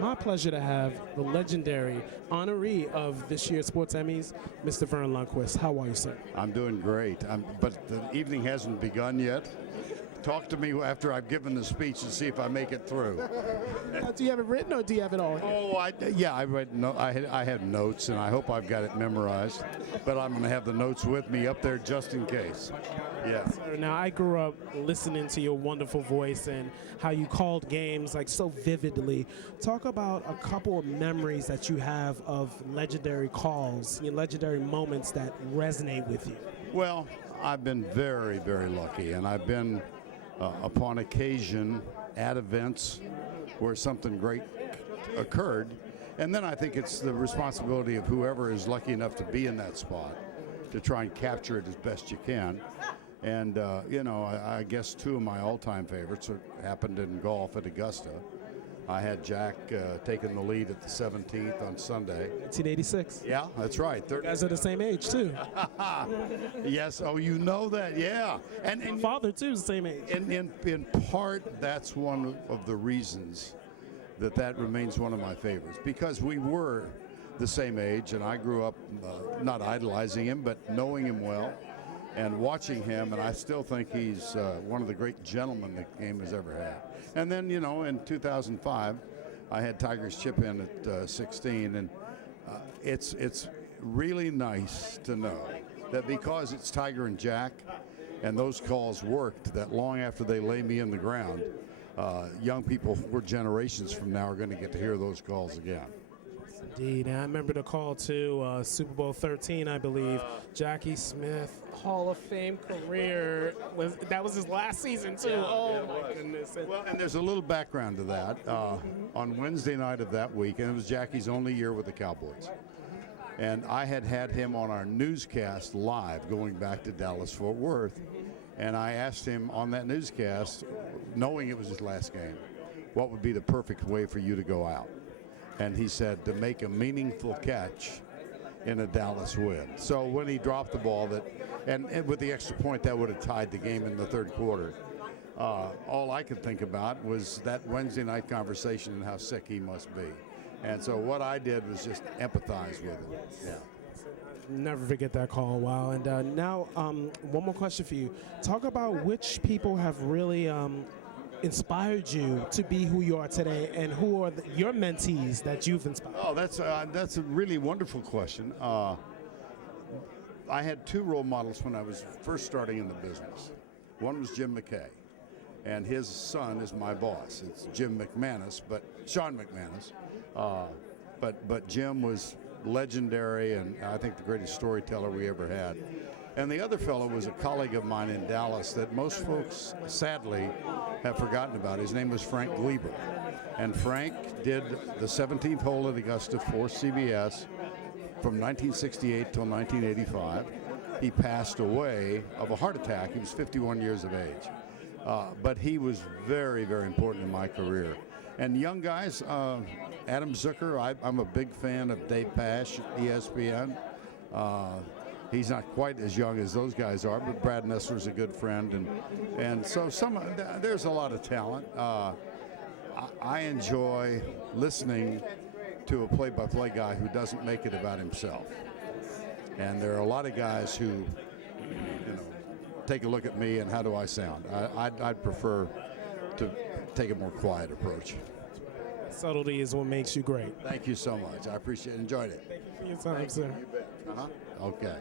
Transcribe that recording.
My pleasure to have the legendary honoree of this year's Sports Emmys, Mr. Verne Lundquist. How are you, sir? I'm doing great, but the evening hasn't begun yet. Talk to me after I've given the speech and see if I make it through. Do you have it written or do you have it all here? Oh, I read. No, I had notes, and I hope I've got it memorized. But I'm going to have the notes with me up there just in case. Yeah. Sir, now, I grew up listening to your wonderful voice and how you called games like so vividly. Talk about a couple of memories that you have of legendary calls, your legendary moments that resonate with you. Well, I've been very, very lucky, and I've been upon occasion at events where something great occurred, and then I think it's the responsibility of whoever is lucky enough to be in that spot to try and capture it as best you can. And I guess two of my all-time favorites happened in golf at Augusta. I had Jack taking the lead at the 17th on Sunday. 1986. Yeah, that's right. You guys are the same age, too. Yes, oh, you know that, yeah. And father, too, is the same age. In part, that's one of the reasons that remains one of my favorites, because we were the same age, and I grew up not idolizing him, but knowing him well and watching him, and I still think he's one of the great gentlemen the game has ever had. And then, in 2005, I had Tiger's chip in at 16, and it's really nice to know that because it's Tiger and Jack, and those calls worked, that long after they lay me in the ground, young people 4 generations from now are going to get to hear those calls again. Indeed, and I remember the call to Super Bowl 13, I believe. Jackie Smith, Hall of Fame career. That was his last season, too. My goodness. Well, and there's a little background to that. On Wednesday night of that week, and it was Jackie's only year with the Cowboys, and I had him on our newscast live going back to Dallas-Fort Worth, and I asked him on that newscast, knowing it was his last game, what would be the perfect way for you to go out? And he said to make a meaningful catch in a Dallas win. So when he dropped the ball, and with the extra point, that would have tied the game in the third quarter. All I could think about was that Wednesday night conversation and how sick he must be. And so what I did was just empathize with him. Yeah. Never forget that call. Wow. And now, one more question for you. Talk about which people have really inspired you to be who you are today, and who are your mentees that you've inspired? Oh, that's a really wonderful question. I had 2 role models when I was first starting in the business. One was Jim McKay, and his son is my boss. It's Sean McManus. But Jim was legendary, and I think the greatest storyteller we ever had. And the other fellow was a colleague of mine in Dallas that most folks, sadly, have forgotten about. His name was Frank Gleber. And Frank did the 17th hole at Augusta for CBS from 1968 till 1985. He passed away of a heart attack. He was 51 years of age. But he was very, very important in my career. And young guys, Adam Zucker, I'm a big fan of Dave Pasch at ESPN. He's not quite as young as those guys are, but Brad Nessler's a good friend, and so there's a lot of talent. I enjoy listening to a play-by-play guy who doesn't make it about himself. And there are a lot of guys who, take a look at me and how do I sound. I'd prefer to take a more quiet approach. Subtlety is what makes you great. Thank you so much. I appreciate it. Enjoyed it. Thank you for your time, sir. You bet. Okay.